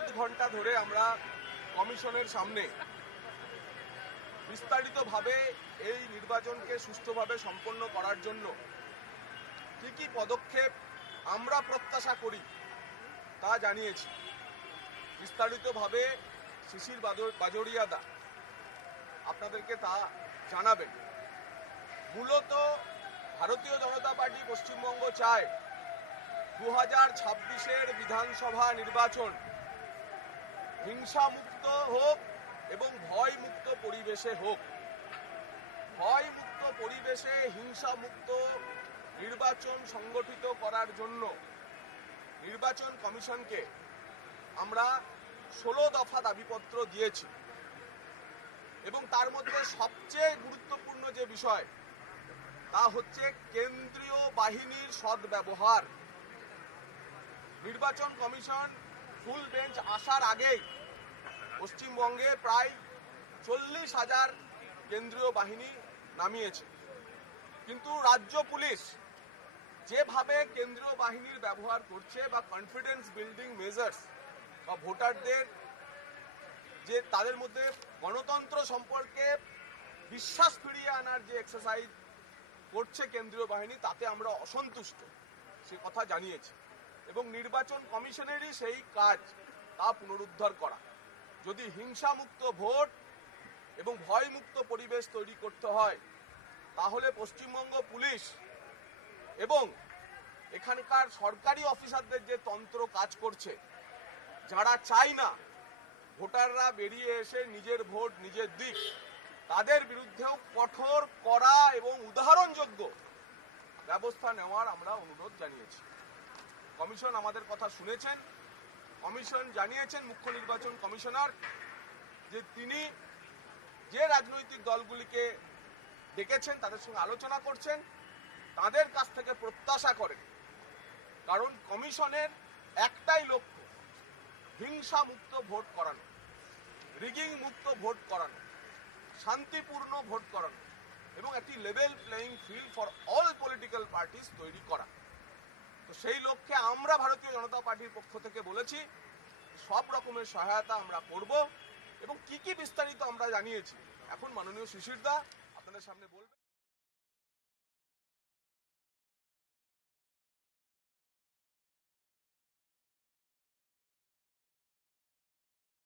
আধ ঘন্টা ধরে আমরা কমিশনের সামনে বিস্তারিতভাবে এই নির্বাচনকে সুষ্ঠুভাবে সম্পন্ন করার জন্য কি কি পদক্ষেপ আমরা প্রত্যাশা করি তা জানিয়েছি। বিস্তারিতভাবে শিশির বাজোরিয়াদা আপনাদেরকে তা জানাবেন। মূলত ভারতীয় জনতা পার্টি পশ্চিমবঙ্গ চায় 2026-এর বিধানসভা নির্বাচন হিংসামুক্ত হোক এবং ভয়মুক্ত পরিবেশে হোক। ভয়মুক্ত পরিবেশে হিংসামুক্ত নির্বাচন সংগঠিত করার জন্য নির্বাচন কমিশনকে আমরা 16 দফা দাবিপত্র দিয়েছি এবং তার মধ্যে সবচেয়ে গুরুত্বপূর্ণ যে বিষয় তা হচ্ছে কেন্দ্রীয় বাহিনীর সদ্ব্যবহার। নির্বাচন কমিশন ফুল বেঞ্চ আসার আগেই পশ্চিমবঙ্গে প্রায় 40,000 কেন্দ্রীয় বাহিনী নামিয়েছে, কিন্তু রাজ্য পুলিশ যেভাবে কেন্দ্রীয় বাহিনীর ব্যবহার করছে বা কনফিডেন্স বিল্ডিং মেজার্স বা ভোটারদের যে তাদের মধ্যে গণতন্ত্র সম্পর্কে বিশ্বাস ফিরিয়ে আনার যে এক্সারসাইজ করছে কেন্দ্রীয় বাহিনী, তাতে আমরা অসন্তুষ্ট, সে কথা জানিয়েছি। এবং নির্বাচন কমিশনেরই সেই কাজ তা পুনরুদ্ধার করা। যদি হিংসামুক্ত ভোট এবং ভয়মুক্ত পরিবেশ তৈরি করতে হয় তাহলে পশ্চিমবঙ্গ পুলিশ এবং এখানকার সরকারি অফিসারদের যে তন্ত্র কাজ করছে, যারা চায় না ভোটাররা বেরিয়ে এসে নিজের ভোট নিজের দিক, তাদের বিরুদ্ধেও কঠোর, কড়া এবং উদাহরণযোগ্য ব্যবস্থা নেওয়ার আমরা অনুরোধ জানিয়েছি। কমিশন আমাদের কথা শুনেছেন। কমিশন জানিয়েছেন মুখ্য নির্বাচন কমিশনার যে তিনি যে রাজনৈতিক দলগুলিকে ডেকেছেন তাদের সঙ্গে আলোচনা করছেন, তাদের কাছ থেকে প্রত্যাশা করেন, কারণ কমিশনের একটাই লক্ষ্য হিংসা মুক্ত ভোট করানো, রিগিং মুক্ত ভোট করানো, শান্তিপূর্ণ ভোট করানো এবং একটি level playing field for all political parties তৈরি করা। তো সেই লক্ষ্যে আমরা ভারতীয় জনতা পার্টির পক্ষ থেকে বলেছি সব রকমের সহায়তা আমরা করব এবং কি কি বিস্তারিত আমরা জানিয়েছি এখন মাননীয় শিশিরদা আপনাদের সামনে বলবেন।